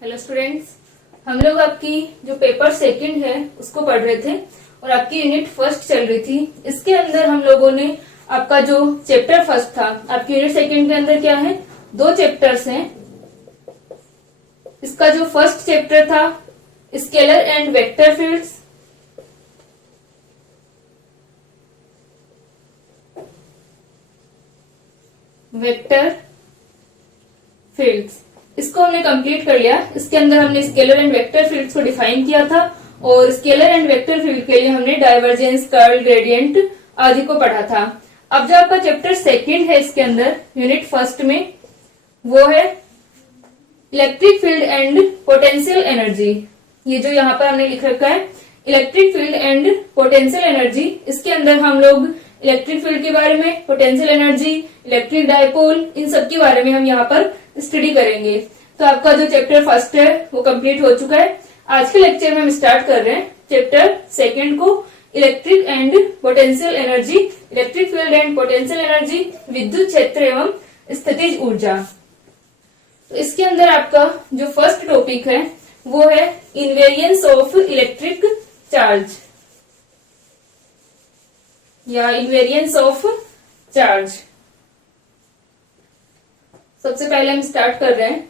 Hello students, हम लोग आपकी जो पेपर सेकंड है उसको पढ़ रहे थे और आपकी यूनिट फर्स्ट चल रही थी। इसके अंदर हम लोगों ने आपका जो चैप्टर फर्स्ट था, आपकी यूनिट सेकंड के अंदर क्या है, दो चैप्टर्स हैं। इसका जो फर्स्ट चैप्टर था scalar and vector fields, vector fields, इसको हमने कंप्लीट कर लिया। इसके अंदर हमने स्केलर एंड वेक्टर फील्ड्स को डिफाइन किया था और स्केलर एंड वेक्टर फील्ड के लिए हमने डाइवर्जेंस, कर्ल, ग्रेडियंट आदि को पढ़ा था। अब जो आपका चैप्टर सेकंड है इसके अंदर यूनिट फर्स्ट में, वो है electric field and potential energy. ये जो यहाँ पर हमने लिख रखा है electric field and potential energy, इसके अंदर हम लोग इलेक्ट्रिक फील्ड के बारे में, पोटेंशियल एनर्जी, इलेक्ट्रिक डायपोल, इन सब के बारे में हम यहाँ पर स्टडी करेंगे। तो आपका जो चैप्टर फर्स्ट है वो कंप्लीट हो चुका है। आज के लेक्चर में हम स्टार्ट कर रहे हैं चैप्टर सेकंड को, electric and potential energy, electric field and potential energy, विद्युत क्षेत्र एवं स्थितिज ऊर्जा। तो इसके अंदर आपका जो फर्स्ट टॉपिक है वो है इनवेरियंस ऑफ इलेक्ट्रिक चार्ज या इनवेरियंस ऑफ चार्ज। सबसे पहले हम स्टार्ट कर रहे हैं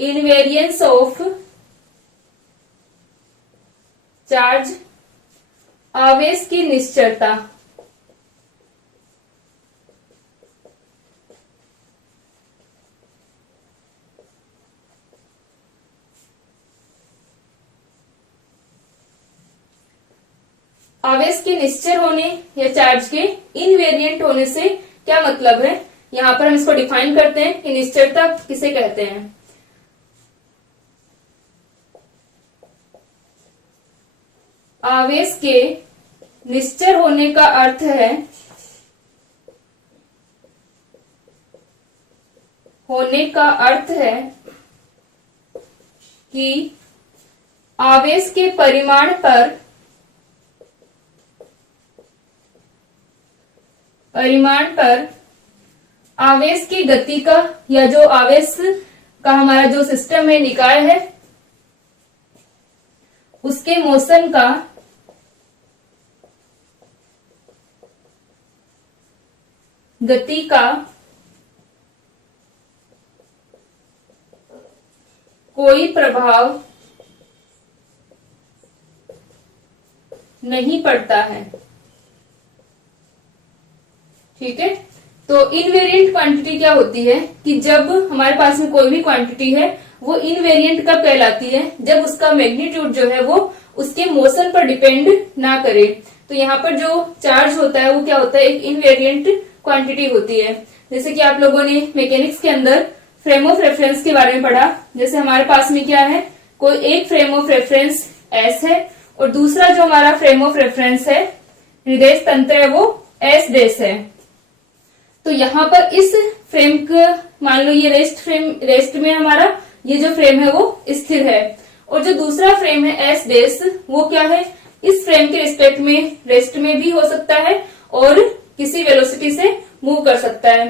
इनवेरियंस ऑफ चार्ज, आवेश की निश्चलता। आवेश के निश्चल होने या चार्ज के इनवेरिएंट होने से क्या मतलब है, यहां पर हम इसको डिफाइन करते हैं कि निश्चलता किसे कहते हैं। आवेश के निश्चल होने का अर्थ है कि आवेश के परिमाण पर आवेश की गति का या जो आवेश का हमारा जो सिस्टम है, निकाय है, उसके मोशन का गति का कोई प्रभाव नहीं पड़ता है। ठीक है, तो इनवेरिएंट क्वांटिटी क्या होती है कि जब हमारे पास में कोई भी क्वांटिटी है वो इनवेरिएंट कब कहलाती है, जब उसका मैग्नीट्यूड जो है वो उसके मोशन पर डिपेंड ना करे। तो यहाँ पर जो चार्ज होता है वो क्या होता है, एक इनवेरिएंट क्वांटिटी होती है। जैसे कि आप लोगों ने मैकेनिक्स के अंदर फ्रेम ऑफ रेफरेंस के बारे में पढ़ा। जैसे हमारे पास में क्या है, कोई एक फ्रेम ऑफ रेफरेंस एस है और दूसरा जो हमारा फ्रेम ऑफ रेफरेंस है, निर्देश तंत्र है, वो एस डैश है। तो यहाँ पर इस फ्रेम का मान लो ये रेस्ट में हमारा ये जो फ्रेम है वो स्थिर है और जो दूसरा फ्रेम है एस डैश, वो क्या है, इस फ्रेम के रिस्पेक्ट में रेस्ट में भी हो सकता है और किसी वेलोसिटी से मूव कर सकता है।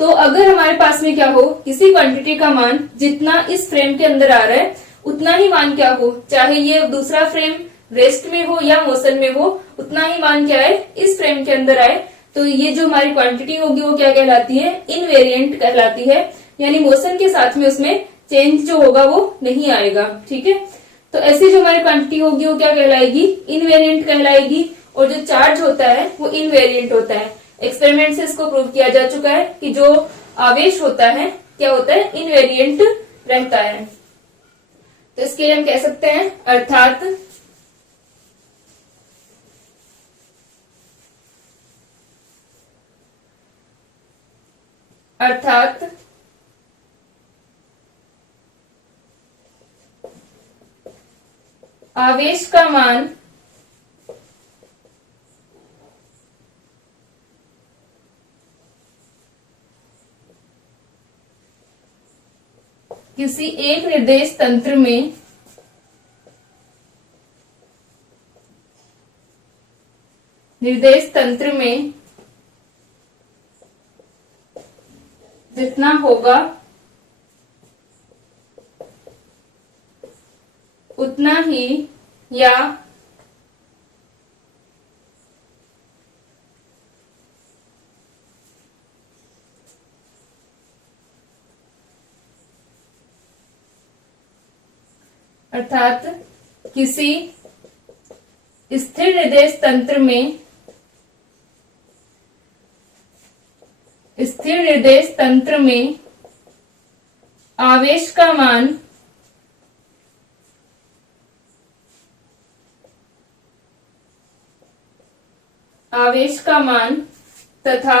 तो अगर हमारे पास में क्या हो, किसी क्वांटिटी का मान जितना इस फ्रेम के अंदर आ रहा है उतना ही मान क्या हो, चाहे ये दूसरा फ्रेम रेस्ट में हो या मोशन में हो, उतना ही मान क्या है इस फ्रेम के अंदर आए। तो ये जो हमारी क्वांटिटी होगी वो क्या कहलाती है, इनवेरिएंट कहलाती है। यानी मोशन के साथ में उसमें चेंज जो होगा वो नहीं आएगा। ठीक है, तो ऐसी जो हमारी क्वांटिटी होगी वो क्या कहलाएगी, इनवेरिएंट कहलाएगी। और जो चार्ज होता है वो इनवेरिएंट होता है। एक्सपेरिमेंट से इसको प्रूव किया जा चुका है कि जो आवेश होता है क्या होता है, इनवेरिएंट रहता है। तो इसके लिए हम कह सकते हैं अर्थात आवेश का मान किसी एक निर्देश तंत्र में जितना होगा उतना ही, या अर्थात किसी स्थिर निर्देश तंत्र में आवेश का मान तथा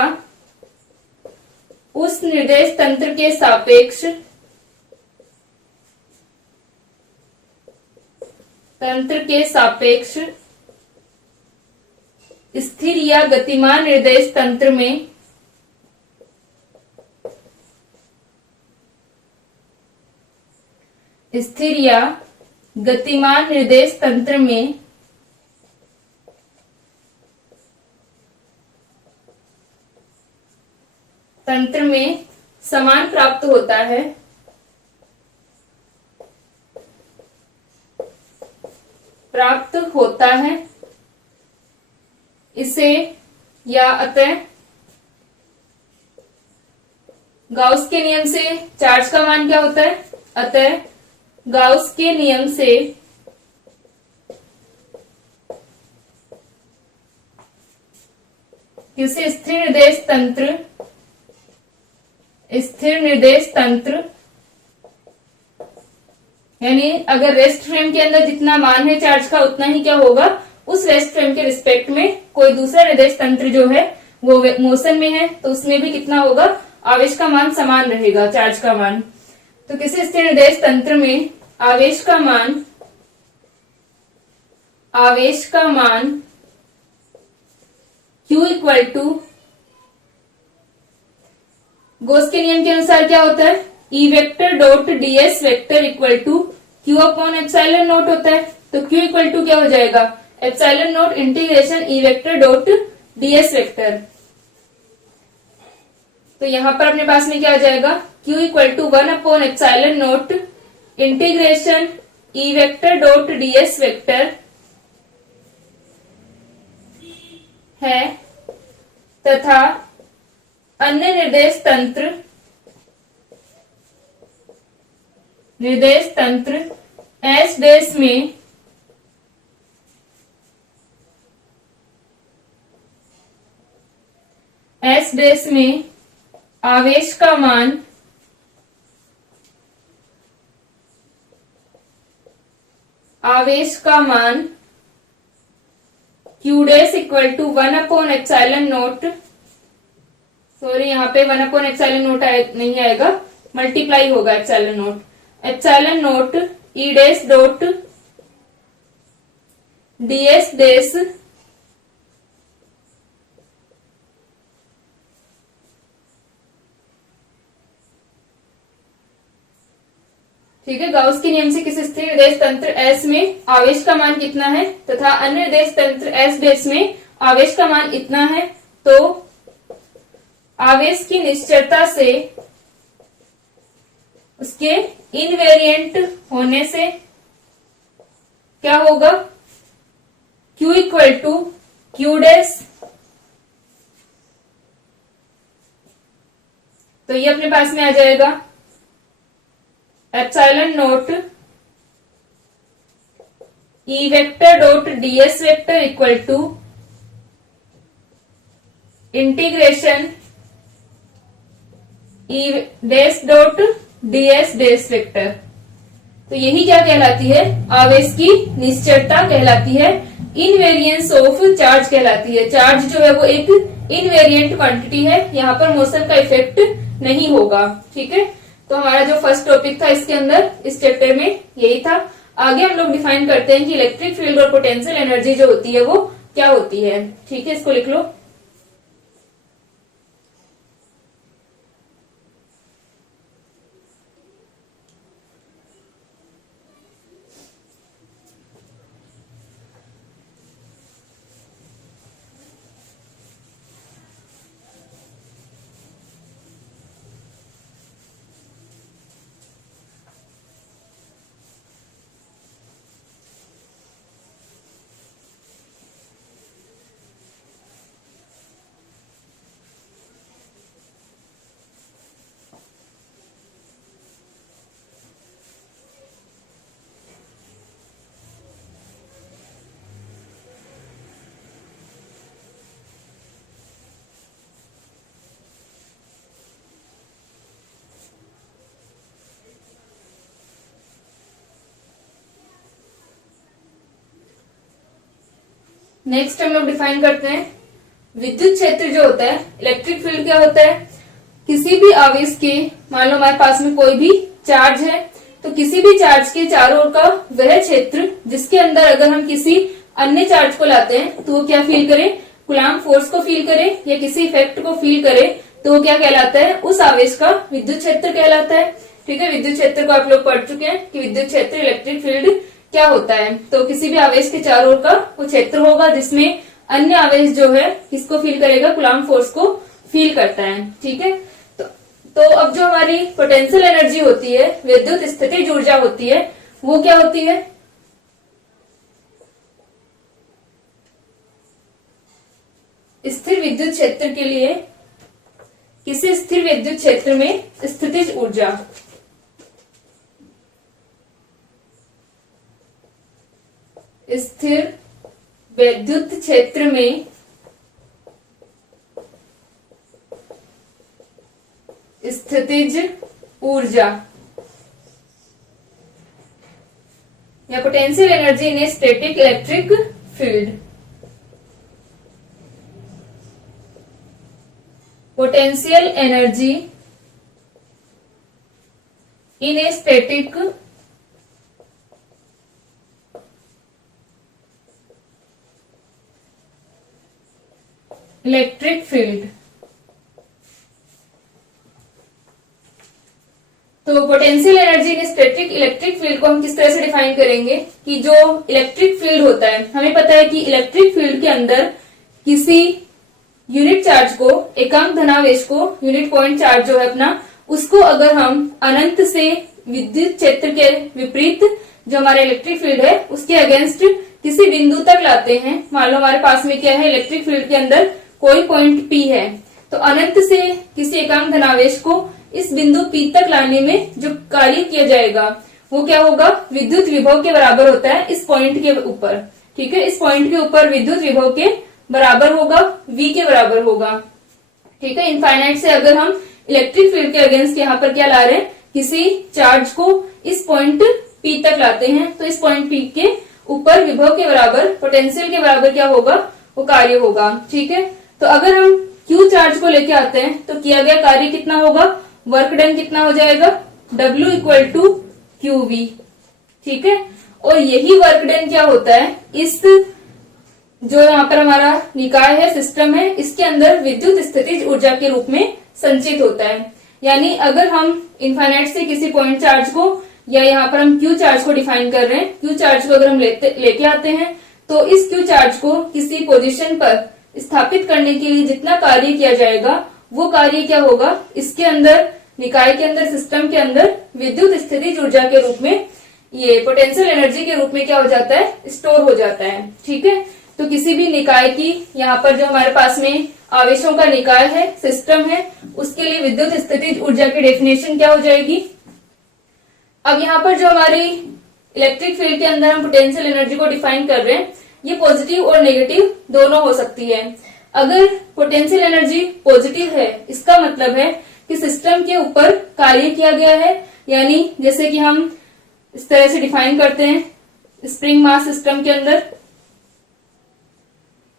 उस निर्देश तंत्र के सापेक्ष स्थिर या गतिमान निर्देश तंत्र में समान प्राप्त होता है इसे, या अतः गाउस के नियम से चार्ज का मान क्या होता है? अतः गाउस के नियम से किसी स्थिर निर्देश तंत्र यानी अगर रेस्ट फ्रेम के अंदर जितना मान है चार्ज का उतना ही क्या होगा, उस रेस्ट फ्रेम के रिस्पेक्ट में कोई दूसरा निर्देश तंत्र जो है वो मोशन में है तो उसमें भी कितना होगा, आवेश का मान समान रहेगा, चार्ज का मान। तो किसी स्थिर निर्देश तंत्र में आवेश का मान Q इक्वल टू गॉस के नियम के अनुसार क्या होता है, E vector dot ds vector equal to Q upon epsilon naught होता है। तो Q इक्वल टू क्या हो जाएगा, epsilon naught integration E vector dot ds vector. तो यहां पर अपने पास में क्या आ जाएगा, Q equal to 1 upon epsilon naught integration E vector dot ds vector है, तथा अन्य निर्देश तंत्र S डैश में आवेश का मान Q dash equal to 1 upon epsilon naught, sorry यहाँ पे 1 अपॉन एप्सिलॉन नोट नहीं आएगा, मल्टीप्लाई होगा epsilon naught E dash dot ds dash ठीक है। गाउस के नियम से किसी स्थिर निर्देश तंत्र S में आवेश का मान कितना है तथा अन्य निर्देश तंत्र S डैश में आवेश का मान इतना है, तो आवेश की निश्चलता से उसके इनवेरिएंट होने से क्या होगा, Q equal to Q dash, तो ये अपने पास में आ जाएगा epsilon naught E vector dot ds vector equal to integration E dash dot ds dash vector. तो यही क्या कहलाती है, आवेश की निश्चलता कहलाती है, इनवेरियंस ऑफ चार्ज कहलाती है। चार्ज जो है वो एक इनवेरिएंट क्वांटिटी है, यहाँ पर मोशन का इफेक्ट नहीं होगा। ठीक है, तो हमारा जो फर्स्ट टॉपिक था इसके अंदर इस चैप्टर में यही था। आगे हम लोग डिफाइन करते हैं कि इलेक्ट्रिक फील्ड और पोटेंशियल एनर्जी जो होती है वो क्या होती है। ठीक है, इसको लिख लो। नेक्स्ट हम लोग डिफाइन करते हैं विद्युत क्षेत्र जो होता है, इलेक्ट्रिक फील्ड क्या होता है, किसी भी आवेश के, मान लो हमारे पास में कोई भी चार्ज है, तो किसी भी चार्ज के चारों ओर का वह क्षेत्र जिसके अंदर अगर हम किसी अन्य चार्ज को लाते हैं तो वो क्या फील करे, कूलाम्ब फोर्स को फील करे या किसी इफेक्ट को फील करे, तो वो क्या कहलाता है, उस आवेश का विद्युत क्षेत्र कहलाता है। ठीक है, विद्युत क्षेत्र को आप लोग पढ़ चुके हैं कि विद्युत क्षेत्र इलेक्ट्रिक फील्ड क्या होता है। तो किसी भी आवेश के चारों ओर का वो क्षेत्र होगा जिसमें अन्य आवेश जो है किसको फील करेगा, कूलाम्ब फोर्स को फील करता है। ठीक है, तो अब जो हमारी पोटेंशियल एनर्जी होती है, विद्युत स्थितिज ऊर्जा होती है, वो क्या होती है, स्थिर विद्युत क्षेत्र के लिए किसी स्थिर विद्युत क्षेत्र में स्थितिज ऊर्जा, स्थिर विद्युत क्षेत्र में स्थितिज ऊर्जा या potential energy in a static electric field, potential energy in a static electric field. तो potential energy in static electric field को हम किस तरह से डिफाइन करेंगे कि जो इलेक्ट्रिक फील्ड होता है, हमें पता है कि इलेक्ट्रिक फील्ड के अंदर किसी यूनिट चार्ज को, एकांक धनावेश को, यूनिट पॉइंट चार्ज जो है अपना, उसको अगर हम अनंत से विद्युत क्षेत्र के विपरीत जो हमारा इलेक्ट्रिक फील्ड है उसके अगेंस्ट किसी बिंदु तक लाते हैं, मान लो हमारे पास में क्या है, इलेक्ट्रिक फील्ड के अंदर कोई पॉइंट P है, तो अनंत से किसी एकांक धनावेश को इस बिंदु P तक लाने में जो कार्य किया जाएगा वो क्या होगा, विद्युत विभव के बराबर होता है इस पॉइंट के ऊपर। ठीक है, इस पॉइंट के ऊपर विद्युत विभव के बराबर होगा, V के बराबर होगा। ठीक है, इनफाइनाइट से अगर हम इलेक्ट्रिक फील्ड के अगेंस्ट यहाँ पर क्या ला रहे हैं, किसी चार्ज को इस पॉइंट P तक लाते हैं, तो इस पॉइंट P के ऊपर विभव के बराबर, पोटेंशियल के बराबर क्या होगा, वो कार्य होगा। ठीक है, तो अगर हम Q चार्ज को लेके आते हैं तो किया गया कार्य कितना होगा, वर्क डन कितना हो जाएगा, W इक्वल टू QV। ठीक है, और यही वर्क डन क्या होता है, इस जो यहाँ पर हमारा निकाय है, सिस्टम है, इसके अंदर विद्युत स्थितिज ऊर्जा के रूप में संचित होता है। यानी अगर हम इनफाइनाइट से किसी पॉइंट चार्ज को, या यहाँ पर हम Q चार्ज को डिफाइन कर रहे हैं, Q चार्ज को अगर हम लेके आते हैं तो इस Q चार्ज को किसी पोजीशन पर स्थापित करने के लिए जितना कार्य किया जाएगा वो कार्य क्या होगा, इसके अंदर, निकाय के अंदर, सिस्टम के अंदर विद्युत स्थितिज ऊर्जा के रूप में, ये पोटेंशियल एनर्जी के रूप में क्या हो जाता है, स्टोर हो जाता है। ठीक है, तो किसी भी निकाय की, यहाँ पर जो हमारे पास में आवेशों का निकाय है, सिस्टम है, उसके लिए विद्युत स्थितिज ऊर्जा की डेफिनेशन क्या हो जाएगी। अब यहाँ पर जो हमारी इलेक्ट्रिक फील्ड के अंदर हम पोटेंशियल एनर्जी को डिफाइन कर रहे हैं, ये पॉजिटिव और नेगेटिव दोनों हो सकती है। अगर पोटेंशियल एनर्जी पॉजिटिव है, इसका मतलब है कि सिस्टम के ऊपर कार्य किया गया है, यानी जैसे कि हम इस तरह से डिफाइन करते हैं स्प्रिंग मास सिस्टम के अंदर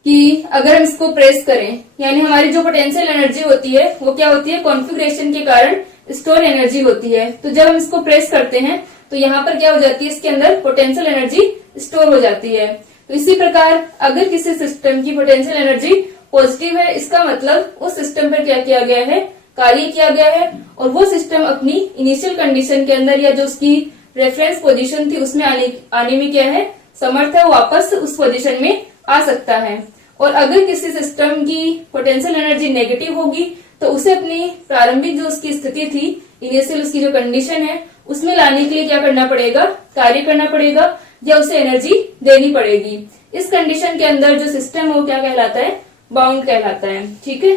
कि अगर हम इसको प्रेस करें, यानी हमारी जो पोटेंशियल एनर्जी होती है वो क्या होती है, कॉन्फ़िगरेशन के कारण स्टोर एनर्जी होती है। तो जब हम इसको प्रेस करते हैं तो यहाँ पर क्या हो जाती है, इसके अंदर पोटेंशियल एनर्जी स्टोर हो जाती है। तो इसी प्रकार अगर किसी सिस्टम की पोटेंशियल एनर्जी पॉजिटिव है, इसका मतलब उस सिस्टम पर क्या किया गया है, कार्य किया गया है, और वो सिस्टम अपनी इनिशियल कंडीशन के अंदर या जो उसकी रेफरेंस पोजीशन थी उसमें आने में क्या है, समर्थ है, वापस उस पोजीशन में आ सकता है। और अगर किसी सिस्टम की पोटेंशियल एनर्जी नेगेटिव होगी तो उसे अपनी प्रारंभिक जो उसकी स्थिति थी, इनिशियल उसकी जो कंडीशन है, उसमें लाने के लिए क्या करना पड़ेगा, कार्य करना पड़ेगा या उसे एनर्जी देनी पड़ेगी। इस कंडीशन के अंदर जो सिस्टम है वो क्या कहलाता है, बाउंड कहलाता है। ठीक है,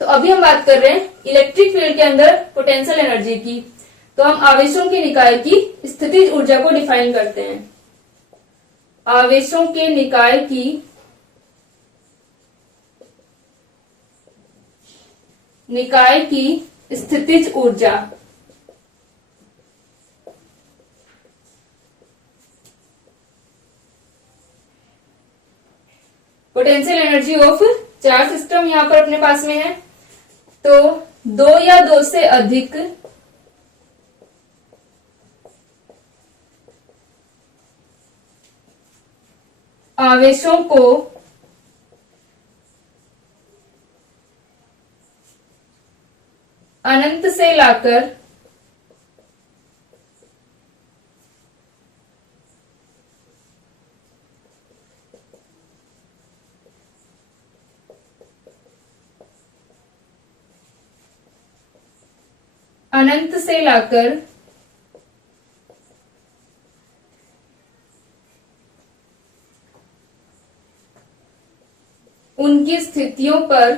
तो अभी हम बात कर रहे हैं इलेक्ट्रिक फील्ड के अंदर पोटेंशियल एनर्जी की। तो हम आवेशों के निकाय की स्थितिज ऊर्जा को डिफाइन करते हैं। आवेशों के निकाय की स्थितिज ऊर्जा, potential energy of charge system यहाँ पर अपने पास में है। तो दो या दो से अधिक आवेशों को अनंत से लाकर अनंत से लाकर उनकी स्थितियों पर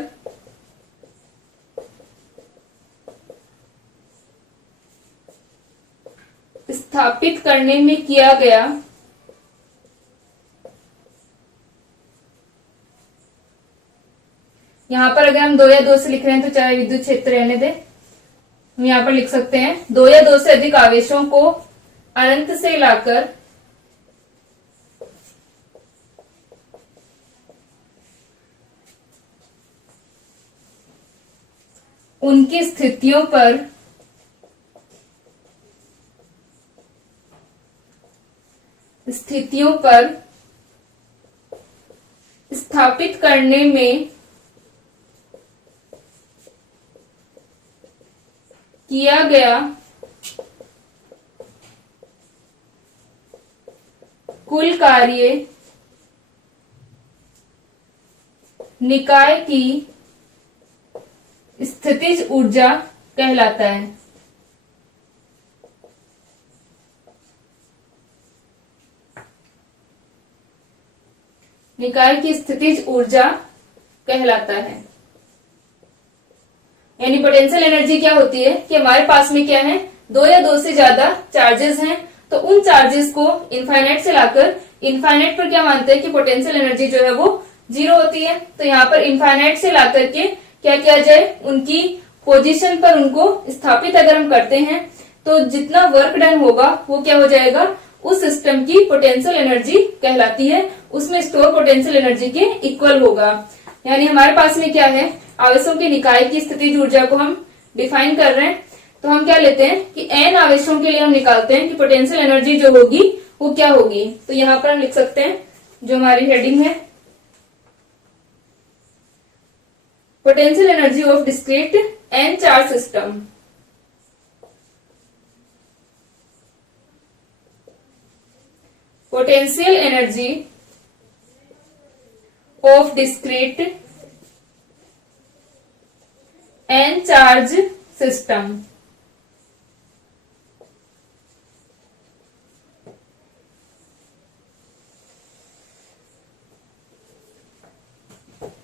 स्थापित करने में किया गया यहां पर अगर हम दो या दो से लिख रहे हैं तो चाहे विद्युत क्षेत्र रहने दें, हम यहां पर लिख सकते हैं दो या दो से अधिक आवेशों को अनंत से लाकर उनकी स्थितियों पर स्थापित करने में किया गया कुल कार्य निकाय की स्थितिज ऊर्जा कहलाता है। निकाय की स्थितिज ऊर्जा कहलाता है। यानी पोटेंशियल एनर्जी क्या होती है कि हमारे पास में क्या है, दो या दो से ज्यादा चार्जेस हैं, तो उन चार्जेस को इनफाइनाइट से लाकर इनफाइनाइट पर क्या मानते हैं कि पोटेंशियल एनर्जी जो है वो जीरो होती है। तो यहाँ पर इनफाइनाइट से लाकर के क्या किया जाए, उनकी पोजीशन पर उनको स्थापित अगर हम करते हैं तो जितना वर्क डन होगा वो क्या हो जाएगा, उस सिस्टम की पोटेंशियल एनर्जी कहलाती है, उसमें स्टोर पोटेंशियल एनर्जी के इक्वल होगा। यानी हमारे पास में क्या है, आवेशों के निकाय की स्थितिज ऊर्जा को हम डिफाइन कर रहे हैं। तो हम क्या लेते हैं कि एन आवेशों के लिए हम निकालते हैं कि पोटेंशियल एनर्जी जो होगी वो क्या होगी। तो यहाँ पर हम लिख सकते हैं जो हमारी हेडिंग है, potential energy of discrete n charge system. Potential energy of discrete n charge system.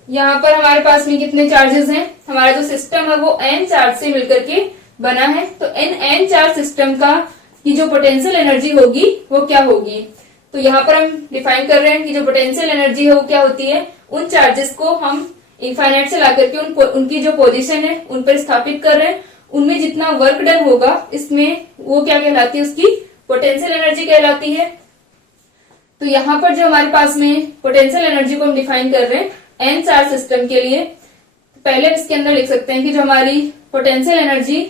यहाँ पर हमारे पास में कितने चार्जेस हैं, हमारा जो सिस्टम है वो एन चार्ज से मिलकर के बना है। तो एन चार्ज सिस्टम का की जो पोटेंशियल एनर्जी होगी वो क्या होगी। तो यहाँ पर हम डिफाइन कर रहे हैं कि जो पोटेंशियल एनर्जी है वो क्या होती है, उन चार्जेस को हम इनफाइनाइट से लाकर के उनकी जो पोजीशन है उन पर स्थापित कर रहे हैं, उनमें जितना वर्क डन होगा इसमें वो क्या कहलाती है, उसकी पोटेंशियल एनर्जी कहलाती है। तो यहाँ पर जो हमारे पास में पोटेंशियल एनर्जी को हम डिफाइन कर रहे हैं एन चार्ज सिस्टम के लिए, पहले इसके अंदर लिख सकते हैं कि जो हमारी पोटेंशियल एनर्जी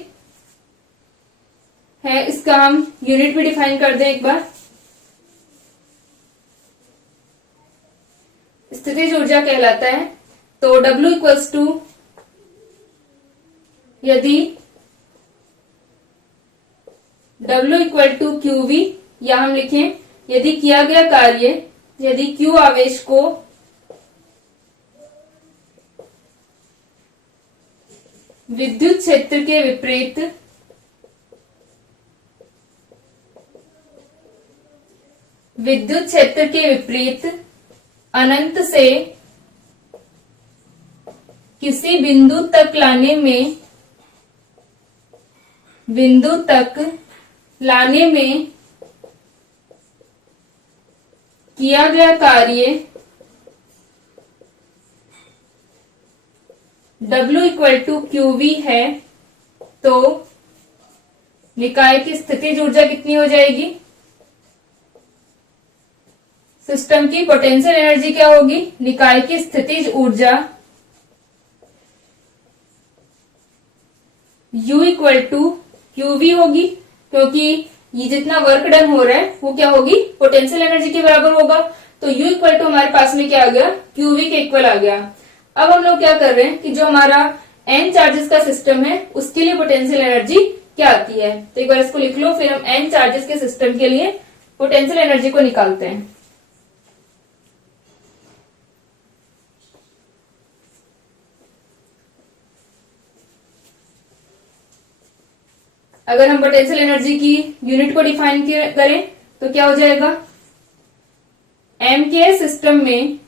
है इसका हम यूनिट भी डिफाइन कर दें एक बार। स्थितिज ऊर्जा कहलाता है। तो W इक्वल्स टू, यदि W इक्वल टू QV, या हम लिखें यदि किया गया कार्य, यदि Q आवेश को विद्युत क्षेत्र के विपरीत अनंत से किसी बिंदु तक लाने में किया गया कार्य W इक्वल टू QV है, तो निकाय की स्थितिज ऊर्जा कितनी हो जाएगी, सिस्टम की पोटेंशियल एनर्जी क्या होगी, निकाय की स्थितिज ऊर्जा U इक्वल टू QV होगी, क्योंकि ये जितना वर्क डन हो रहा है वो क्या होगी, पोटेंशियल एनर्जी के बराबर होगा। तो U इक्वल टू हमारे पास में क्या आ गया, QV के इक्वल आ गया। अब हम लोग क्या कर रहे हैं कि जो हमारा N चार्जेस का सिस्टम है उसके लिए पोटेंशियल एनर्जी क्या आती है, तो एक बार इसको लिख लो, फिर हम N चार्जेस के सिस्टम के लिए पोटेंशियल एनर्जी को निकालते हैं। अगर हम पोटेंशियल एनर्जी की यूनिट को डिफाइन करें तो क्या हो जाएगा, M के सिस्टम में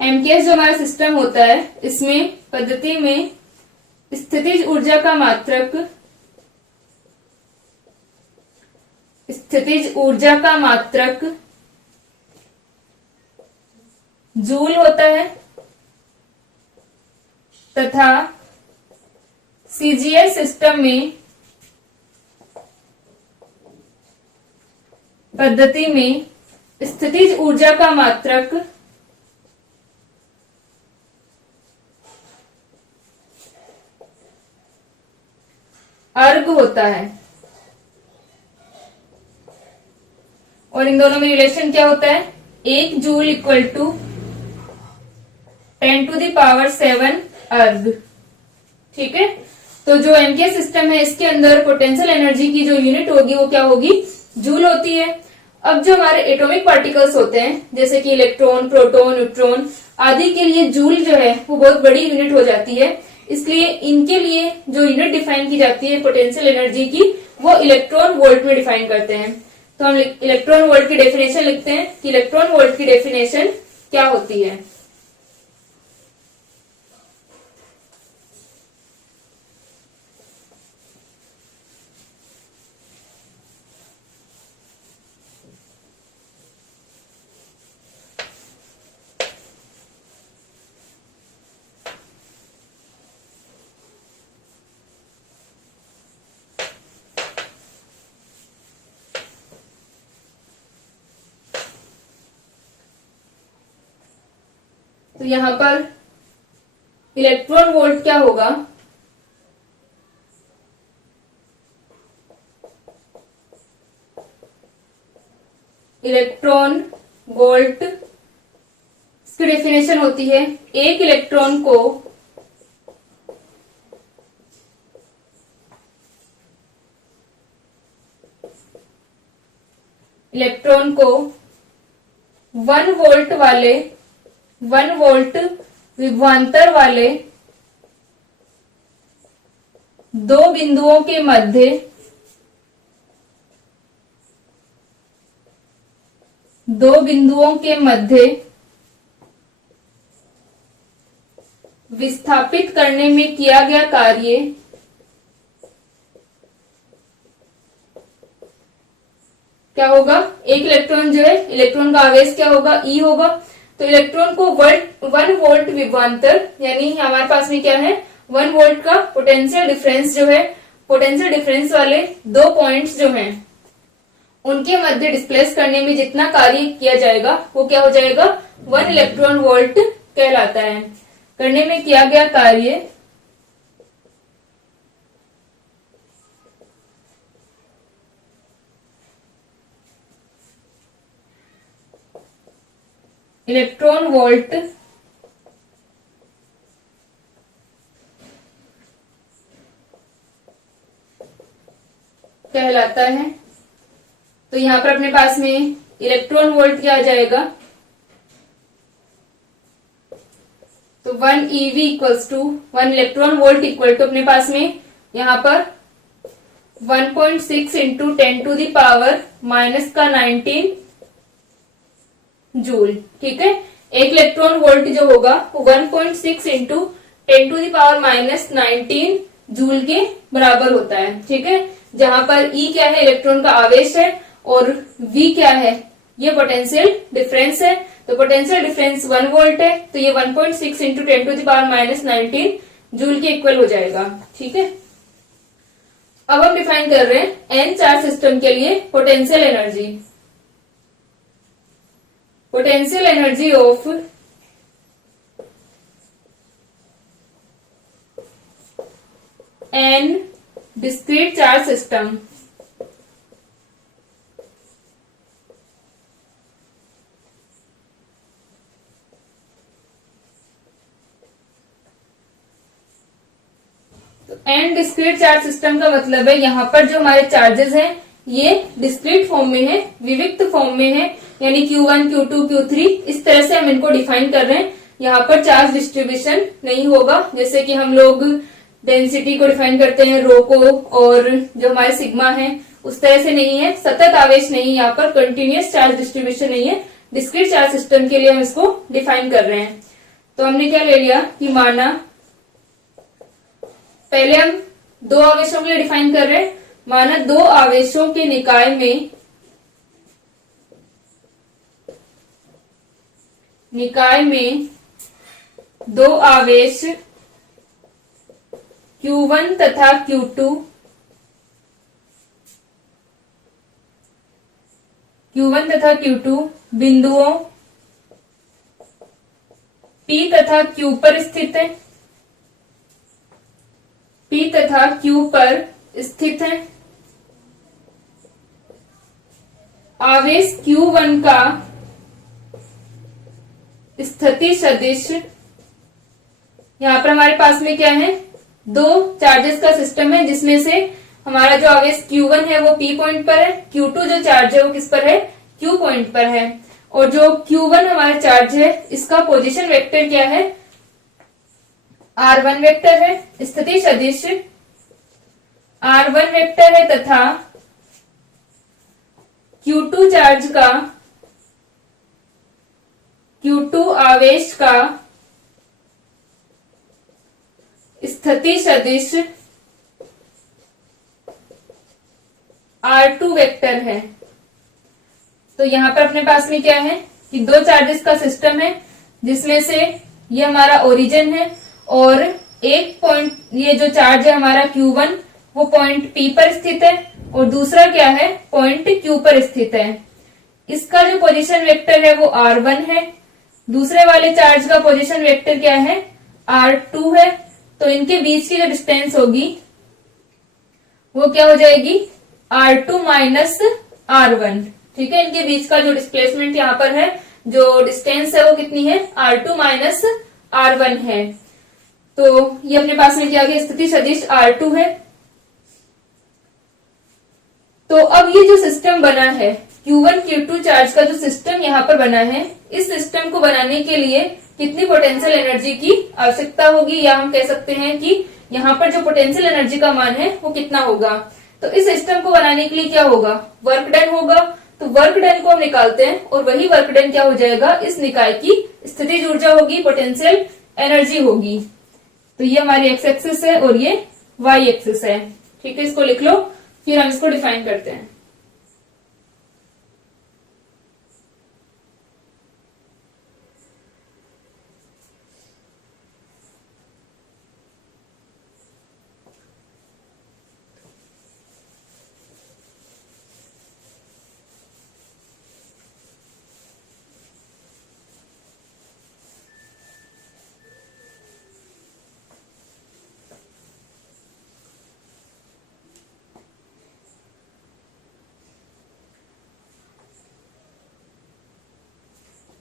MKS जो हमारा सिस्टम होता है इसमें पद्धति में स्थितिज ऊर्जा का मात्रक जूल होता है तथा CGS सिस्टम में पद्धति में स्थितिज ऊर्जा का मात्रक अर्ग होता है। और इन दोनों में रिलेशन क्या होता है, 1 जूल इक्वल टू 10⁻⁷ अर्ग। ठीक है, तो जो एमके सिस्टम है इसके अंदर पोटेंशियल एनर्जी की जो यूनिट होगी वो क्या होगी, जूल होती है। अब जो हमारे एटॉमिक पार्टिकल्स होते हैं जैसे कि इलेक्ट्रॉन, प्रोटॉन, न्यूट्रॉन आदि के लिए जूल जो है वो बहुत बड़ी यूनिट हो जाती है, इसलिए इनके लिए जो यूनिट डिफाइन की जाती है पोटेंशियल एनर्जी की वो इलेक्ट्रॉन वोल्ट में डिफाइन करते हैं। तो हम इलेक्ट्रॉन वोल्ट की डेफिनेशन लिखते हैं कि इलेक्ट्रॉन वोल्ट की डेफिनेशन क्या होती है। तो यहां पर इलेक्ट्रॉन वोल्ट क्या होगा, इलेक्ट्रॉन वोल्ट इसकी डेफिनेशन होती है एक इलेक्ट्रॉन को इलेक्ट्रॉन को 1 वोल्ट विभवांतर वाले दो बिंदुओं के मध्य विस्थापित करने में किया गया कार्य क्या होगा, एक इलेक्ट्रॉन जो है, इलेक्ट्रॉन का आवेश क्या होगा, ई होगा। तो इलेक्ट्रॉन को 1 वोल्ट विभवांतर यानी हमारे पास में क्या है 1 वोल्ट का पोटेंशियल डिफरेंस जो है, पोटेंशियल डिफरेंस वाले दो पॉइंट्स जो हैं उनके मध्य डिस्प्लेस करने में जितना कार्य किया जाएगा वो क्या हो जाएगा 1 इलेक्ट्रॉन वोल्ट कहलाता है। करने में किया गया कार्य इलेक्ट्रॉन वोल्ट कहलाता है। तो यहां पर अपने पास में इलेक्ट्रॉन वोल्ट क्या आ जाएगा, तो 1 EV equals to 1 electron volt equal to अपने पास में यहां पर 1.6 इंटू 10⁻⁻⁹ जूल। ठीक है, एक इलेक्ट्रॉन वोल्ट जो होगा वो 1.6 इंटू 10⁻⁻⁹ जूल के बराबर होता है। ठीक है, जहां पर E क्या है, इलेक्ट्रॉन का आवेश है, और V क्या है, ये पोटेंशियल डिफरेंस है। तो पोटेंशियल डिफरेंस 1 वोल्ट है, तो ये 1.6 इंटू 10⁻⁻⁹ जूल के इक्वल हो जाएगा। ठीक है, अब हम डिफाइन कर रहे हैं एन चार्ज सिस्टम के लिए potential energy. Potential energy of n discrete charge system. N discrete charge system का मतलब है यहाँ पर जो हमारे चार्जेस हैं ये डिस्क्रीट फॉर्म में है, विविक्त फॉर्म में है, यानी Q1, Q2, Q3 इस तरह से हम इनको डिफाइन कर रहे हैं। यहाँ पर चार्ज डिस्ट्रीब्यूशन नहीं होगा, जैसे कि हम लोग डेंसिटी को डिफाइन करते हैं रो को, और जो हमारे सिग्मा है उस तरह से नहीं है, सतत आवेश नहीं, यहाँ पर कंटिन्यूअस चार्ज डिस्ट्रीब्यूशन नहीं है। डिस्क्रीट चार्ज सिस्टम के लिए हम इसको डिफाइन कर रहे हैं। तो हमने क्या ले लिया कि माना पहले हम दो आवेशों के लिए डिफाइन कर रहे हैं, माना दो आवेशों के निकाय में दो आवेश Q1 तथा Q2 बिंदुओं P तथा Q पर स्थित है, P तथा Q पर स्थित है। आवेश Q1 का स्थिति सदिश, यहाँ पर हमारे पास में क्या है, दो चार्जेस का सिस्टम है जिसमें से हमारा जो आवेश Q1 है वो P पॉइंट पर है, Q2 जो चार्ज है वो किस पर है, Q पॉइंट पर है। और जो Q1 हमारा चार्ज है इसका पोजीशन वेक्टर क्या है, R1 वेक्टर है, स्थिति सदिश R1 वेक्टर है, तथा Q2 चार्ज का, Q2 आवेश का स्थिति सदिश R2 वेक्टर है। तो यहां पर अपने पास में क्या है कि दो चार्जेस का सिस्टम है जिसमें से ये हमारा ओरिजिन है, और एक पॉइंट ये जो चार्ज है हमारा Q1 वो पॉइंट P पर स्थित है, और दूसरा क्या है, पॉइंट Q पर स्थित है। इसका जो पोजीशन वेक्टर है वो R1 है, दूसरे वाले चार्ज का पोजीशन वेक्टर क्या है, R2 है। तो इनके बीच की जो डिस्टेंस होगी वो क्या हो जाएगी, R2 माइनस R1। ठीक है, इनके बीच का जो डिस्प्लेसमेंट यहाँ पर है, जो डिस्टेंस है वो कितनी है, R2 माइनस R1 है। तो ये अपने पास में क्या गया, स्थिति सदिश R2 है। तो अब ये जो सिस्टम बना है Q1 Q2 चार्ज का जो सिस्टम यहाँ पर बना है, इस सिस्टम को बनाने के लिए कितनी पोटेंशियल एनर्जी की आवश्यकता होगी, या हम कह सकते हैं कि यहाँ पर जो पोटेंशियल एनर्जी का मान है वो कितना होगा। तो इस सिस्टम को बनाने के लिए क्या होगा, वर्क डन होगा। तो वर्क डन को हम निकालते हैं और वही वर्क डन क्या हो जाएगा, इस निकाय की स्थितिज ऊर्जा होगी, पोटेंशियल एनर्जी होगी। तो ये हमारी एक्स एक्सिस है और ये वाई एक्सिस है। ठीक है, इसको लिख लो, फिर हम इसको डिफाइन करते हैं।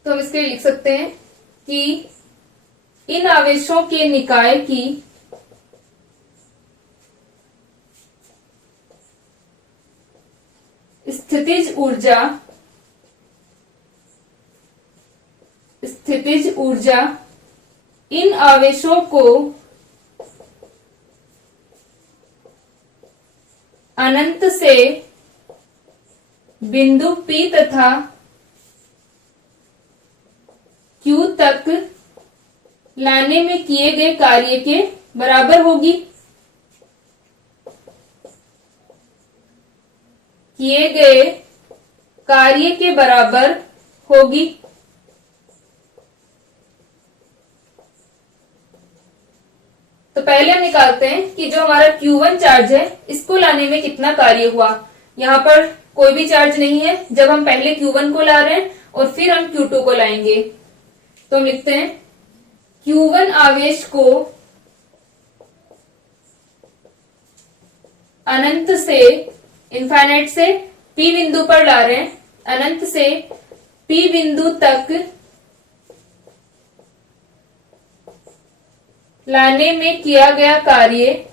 तो हम इसके लिए लिख सकते हैं कि इन आवेशों के निकाय की स्थितिज ऊर्जा इन आवेशों को अनंत से बिंदु P तथा Q तक लाने में किए गए कार्य के बराबर होगी। किए गए कार्य के बराबर होगी। तो पहले हम निकालते हैं कि जो हमारा Q1 चार्ज है इसको लाने में कितना कार्य हुआ। यहाँ पर कोई भी चार्ज नहीं है जब हम पहले Q1 को ला रहे हैं और फिर हम Q2 को लाएंगे। तो हम लिखते हैं Q1 आवेश को अनंत से, इनफाइनाइट से P बिंदु पर ला रहे हैं, अनंत से P बिंदु तक लाने में किया गया कार्य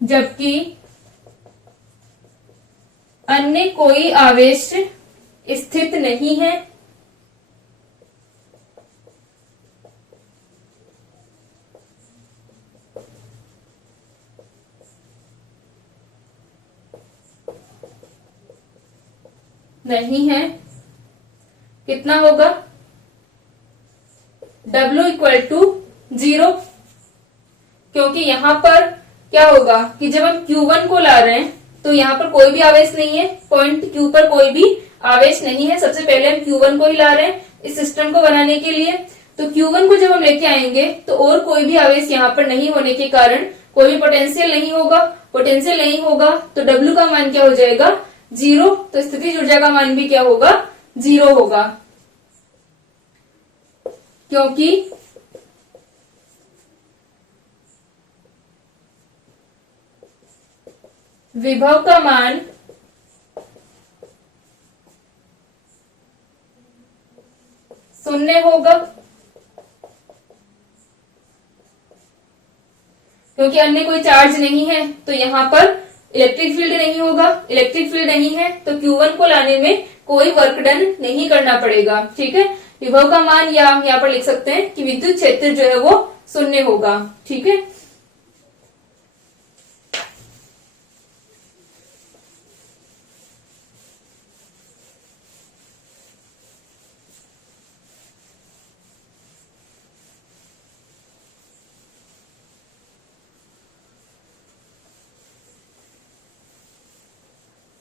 जबकि अन्य कोई आवेश स्थित नहीं है, कितना होगा W इक्वल टू 0, क्योंकि यहां पर क्या होगा कि जब हम Q1 को ला रहे हैं तो यहाँ पर कोई भी आवेश नहीं है, पॉइंट Q पर कोई भी आवेश नहीं है। सबसे पहले हम Q1 को ही ला रहे हैं इस सिस्टम को बनाने के लिए। तो Q1 को जब हम लेके आएंगे तो और कोई भी आवेश यहाँ पर नहीं होने के कारण कोई भी पोटेंशियल नहीं होगा। पोटेंशियल नहीं होगा तो W का मान क्या हो जाएगा 0। तो स्थितिज ऊर्जा का मान भी क्या होगा 0 होगा, क्योंकि विभव का मान शून्य होगा, क्योंकि अन्य कोई चार्ज नहीं है तो यहाँ पर इलेक्ट्रिक फील्ड नहीं होगा। इलेक्ट्रिक फील्ड नहीं है तो Q1 को लाने में कोई वर्क डन नहीं करना पड़ेगा। ठीक है, विभव का मान या हम यहाँ पर लिख सकते हैं कि विद्युत क्षेत्र जो है वो शून्य होगा। ठीक है,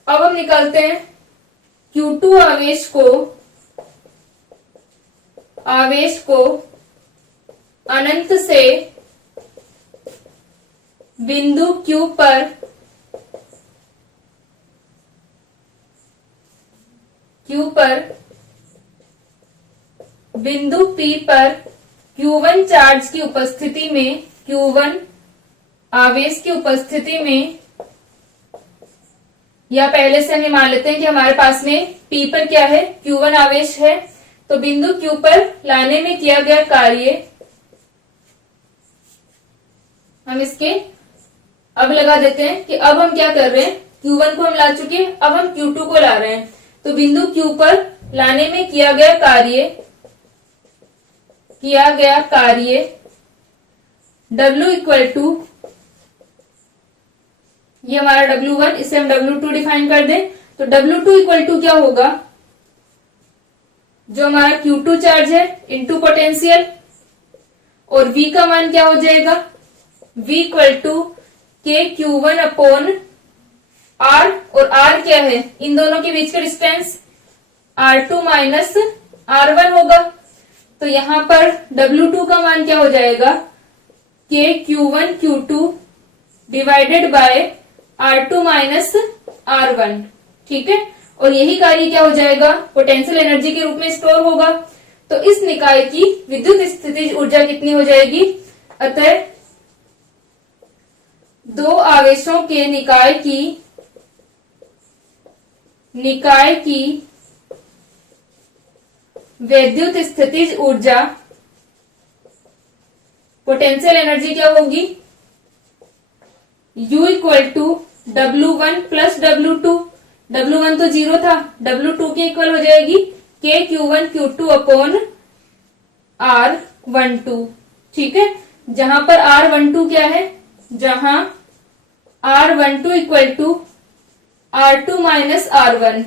अब हम निकालते हैं Q2 आवेश को अनंत से बिंदु Q पर बिंदु P पर Q1 चार्ज की उपस्थिति में, Q1 आवेश की उपस्थिति में, या पहले से हम मान लेते हैं कि हमारे पास में P पर क्या है Q1 आवेश है, तो बिंदु Q पर लाने में किया गया कार्य हम इसके अब लगा देते हैं कि अब हम क्या कर रहे हैं, Q1 को हम ला चुके हैं, अब हम Q2 को ला रहे हैं। तो बिंदु Q पर लाने में किया गया कार्य W इक्वल टू, ये हमारा W1, इसे हम W2 डिफाइन कर दें। तो W2 इक्वल टू क्या होगा, जो हमारा Q2 चार्ज है इनटू पोटेंशियल, और V का मान क्या हो जाएगा V equal to KQ1 upon R, और R क्या है इन दोनों के बीच का डिस्टेंस R2 माइनस R1 होगा। तो यहां पर W2 का मान क्या हो जाएगा KQ1 Q2 divided bye R2 minus R1। ठीक है, और यही कार्य क्या हो जाएगा पोटेंशियल एनर्जी के रूप में स्टोर होगा। तो इस निकाय की विद्युत स्थितिज ऊर्जा कितनी हो जाएगी, अतः दो आवेशों के निकाय की विद्युत स्थितिज ऊर्जा पोटेंशियल एनर्जी क्या होगी U equal to W1 plus W2। W1 तो 0 था, W2 के इक्वल हो जाएगी KQ1 Q2 अपॉन R12। ठीक है, जहां पर R12 क्या है, जहां R12 equal to R2 minus R1,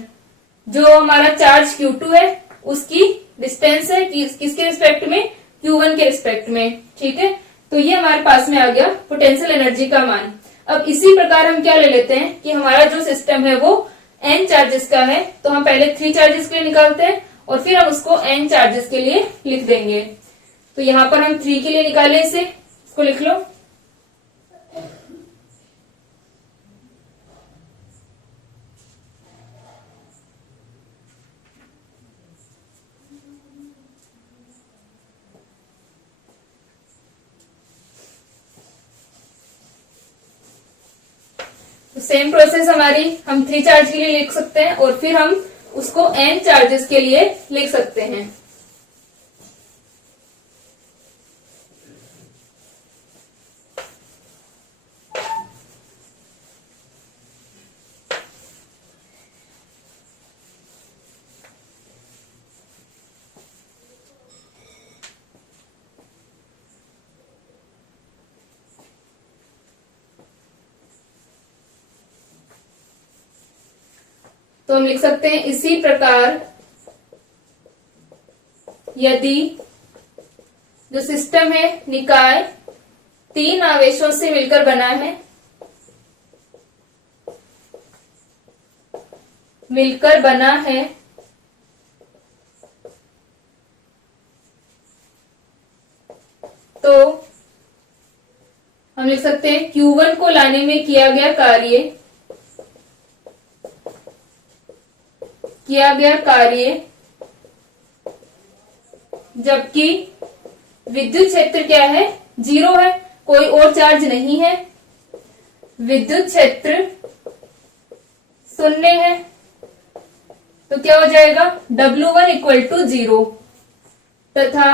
जो हमारा चार्ज Q2 है उसकी डिस्टेंस है किसके रिस्पेक्ट में, Q1 के रिस्पेक्ट में। ठीक है, तो ये हमारे पास में आ गया पोटेंशियल एनर्जी का मान। अब इसी प्रकार हम क्या ले लेते हैं कि हमारा जो सिस्टम है वो n चार्जेस का है, तो हम पहले 3 चार्जेस के लिए निकालते हैं और फिर हम उसको n चार्जेस के लिए लिख देंगे। तो यहां पर हम 3 के लिए निकाले इसे, इसको लिख लो। तो सेम प्रोसेस हमारी हम 3 चार्ज के लिए लिख सकते हैं और फिर हम उसको n चार्जेस के लिए लिख सकते हैं। तो हम लिख सकते हैं इसी प्रकार यदि जो सिस्टम है निकाय 3 आवेशों से मिलकर बना है, तो हम लिख सकते हैं Q1 को लाने में किया गया कार्य जबकि विद्युत क्षेत्र क्या है, 0 है, कोई और चार्ज नहीं है, विद्युत क्षेत्र 0 है, तो क्या हो जाएगा W1 इक्वल टू 0 तथा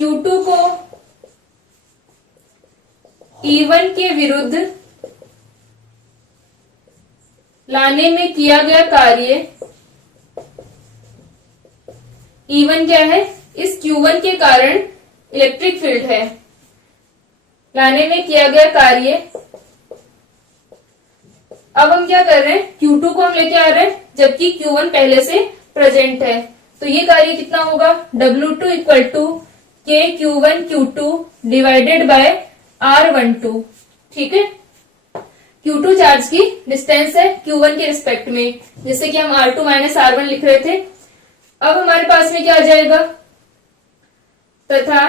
Q2 को E1 के विरुद्ध लाने में किया गया कार्य, E1 क्या है, इस Q1 के कारण इलेक्ट्रिक फील्ड है, लाने में किया गया कार्य। अब हम क्या कर रहे हैं, Q2 को हम लेके आ रहे हैं जबकि Q1 पहले से प्रेजेंट है, तो ये कार्य कितना होगा, W2 equal to K Q1 Q2 divided by R12। ठीक है, Q2 चार्ज की डिस्टेंस है Q1 के रिस्पेक्ट में, जैसे कि हम R2 माइनस R1 लिख रहे थे। अब हमारे पास में क्या आ जाएगा, तथा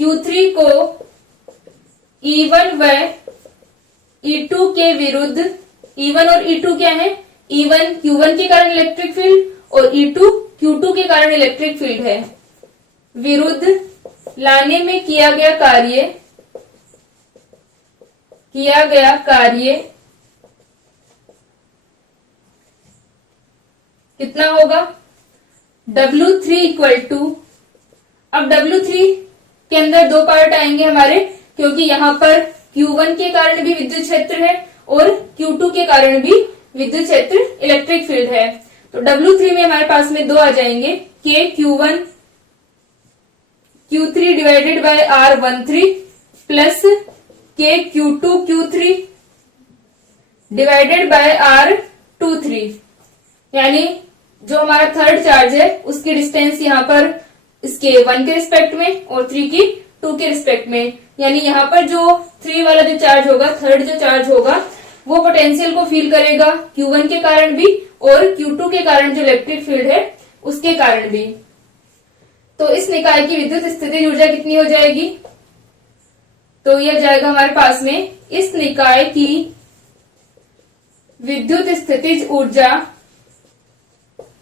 Q3 को E1 व E2 के विरुद्ध, E1 और E2 क्या है, E1 Q1 के कारण इलेक्ट्रिक फील्ड और E2 Q2 के कारण इलेक्ट्रिक फील्ड है, विरुद्ध लाने में किया गया कार्य कितना होगा, W3 इक्वल टू, अब W3 के अंदर 2 पार्ट आएंगे हमारे, क्योंकि यहाँ पर Q1 के कारण भी विद्युत क्षेत्र है और Q2 के कारण भी विद्युत क्षेत्र इलेक्ट्रिक फील्ड है। तो W3 में हमारे पास में 2 आ जाएंगे, K Q1 Q3 divided by R13 plus K Q2 Q3 divided by R23, यानी जो हमारा थर्ड चार्ज है उसकी डिस्टेंस यहाँ पर इसके 1 के रिस्पेक्ट में और 3 की 2 के रिस्पेक्ट में, यानी यहाँ पर जो 3 वाला जो चार्ज होगा, थर्ड जो चार्ज होगा, वो पोटेंशियल को फील करेगा Q1 के कारण भी और Q2 के कारण जो इलेक्ट्रिक फील्ड है उसके कारण भी। तो इस निकाय की विद्युत स्थितिज ऊर्जा कितनी हो जाएगी, तो यह जाएगा हमारे पास में, इस निकाय की विद्युत स्थितिज ऊर्जा,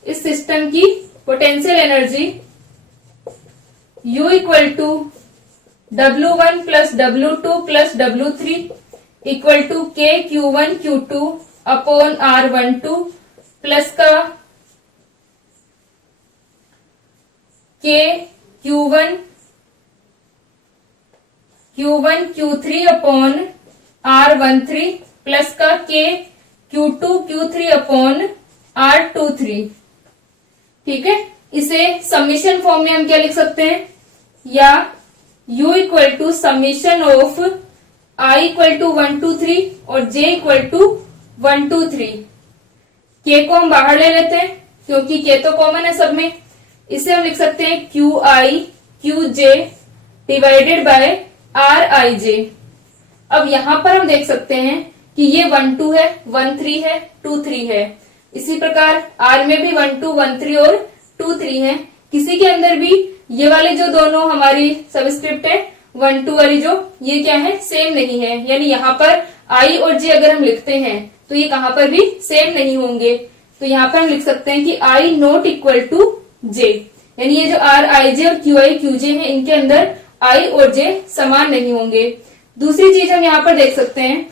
इस सिस्टम की potential energy U equal to W1 plus W2 plus W3 equal to K Q1 Q2 upon R12 plus का K Q1 Q3 upon R13 plus का K Q2 Q3 upon R23। ठीक है, इसे समीशन फॉर्म में हम क्या लिख सकते हैं, या U equal to summation of I equal to 1 2 3 और J इक्वल टू 1 2 3। K को हम बाहर ले लेते हैं क्योंकि K तो कॉमन है सब में, इसे हम लिख सकते हैं QI QJ divided by RIJ। अब यहां पर हम देख सकते हैं कि ये 1 2 है, 1 3 है, 2 3 है, इसी प्रकार R में भी 1 2 1 3 और 2 3 है। किसी के अंदर भी ये वाले जो दोनों हमारी सबस्क्रिप्ट है 1 2 वाली जो, ये क्या है, सेम नहीं है। यानी यहाँ पर I और J अगर हम लिखते हैं तो ये कहाँ पर भी सेम नहीं होंगे। तो यहाँ पर हम लिख सकते हैं कि I not equal to J, यानी ये जो R I J और Q I Q J है इनके अंदर I और J समान नहीं होंगे। दूसरी चीज हम यहाँ पर देख सकते हैं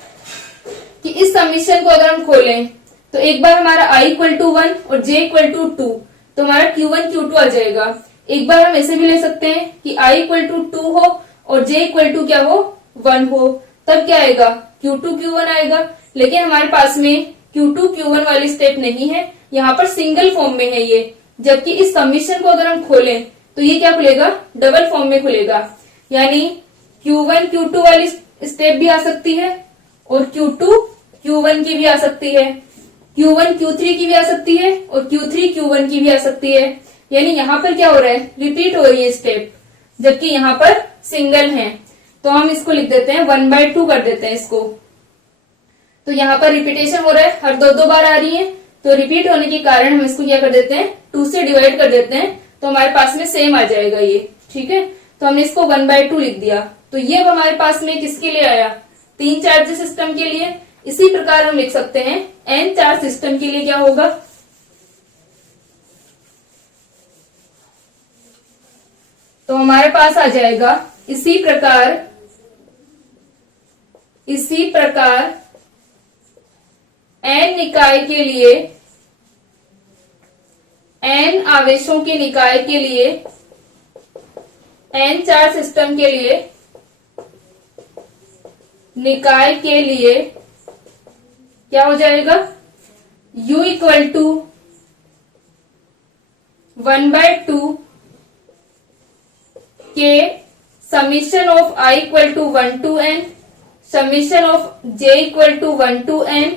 कि इस समीशन को अगर हम खोलें तो एक बार हमारा I इक्वल टू 1 और J इक्वल टू 2, तो हमारा Q1 Q2 आ जाएगा। एक बार हम ऐसे भी ले सकते हैं कि I इक्वल टू 2 हो और J इक्वल टू क्या हो, 1 हो, तब क्या आएगा, Q2 Q1 आएगा। लेकिन हमारे पास में Q2 Q1 वाली स्टेप नहीं है, यहाँ पर सिंगल फॉर्म में है ये। जबकि इस समीशन को अगर हम खोलें तो ये क्या खुलेगा, डबल फॉर्म में खुलेगा। यानी Q1 Q2 वाली स्टेप भी आ सकती है और Q2 Q1 की भी आ सकती है, Q1 Q3 की भी आ सकती है और Q3 Q1 की भी आ सकती है। यानी यहाँ पर क्या हो रहा है, रिपीट हो रही है स्टेप, जबकि यहाँ पर सिंगल है। तो हम इसको लिख देते हैं 1/2 कर देते हैं इसको। तो यहाँ पर रिपीटेशन हो रहा है, हर 2 बार आ रही है, तो रिपीट होने के कारण हम इसको क्या कर देते हैं, 2 से डिवाइड कर देते हैं, तो हमारे पास में सेम आ जाएगा ये। ठीक है, तो हमने इसको 1/2 लिख दिया। तो ये अब हमारे पास में किसके लिए आया, 3 चार्ज सिस्टम के लिए। इसी प्रकार हम लिख सकते हैं n चार्ज सिस्टम के लिए क्या होगा, तो हमारे पास आ जाएगा इसी प्रकार n निकाय के लिए, n आवेशों के निकाय के लिए, n चार्ज सिस्टम के लिए, निकाय के लिए क्या हो जाएगा, U इक्वल टू 1/2 के summation of I equal to 1 to n, summation of J equal to 1 to n,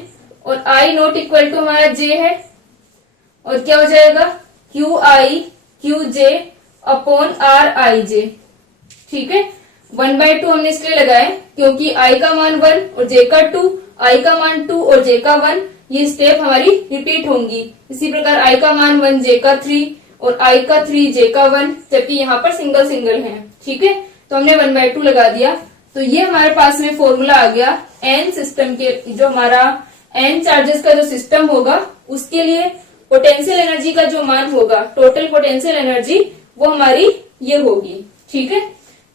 और I नॉट इक्वल टू हमारा J है, और क्या हो जाएगा, QI QJ अपॉन RIJ। ठीक है, 1/2 हमने इसलिए लगाए क्योंकि I का मान 1 और J का 2, I का मान 2 और J का 1, ये स्टेप हमारी रिपीट होंगी। इसी प्रकार I का मान 1 J का 3 और I का 3 J का 1, जबकि यहाँ पर सिंगल सिंगल है। ठीक है, तो हमने 1/2 लगा दिया। तो ये हमारे पास में फॉर्मूला आ गया n सिस्टम के, जो हमारा n चार्जेस का जो सिस्टम होगा उसके लिए पोटेंशियल एनर्जी का जो मान होगा, टोटल पोटेंशियल एनर्जी, वो हमारी ये होगी। ठीक है,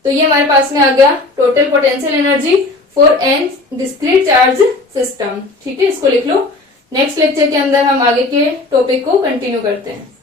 तो ये हमारे पास में आ गया total potential energy for n discrete charge system. ठीक है, इसको लिख लो। नेक्स्ट लेक्चर के अंदर हम आगे के टॉपिक को कंटिन्यू करते हैं।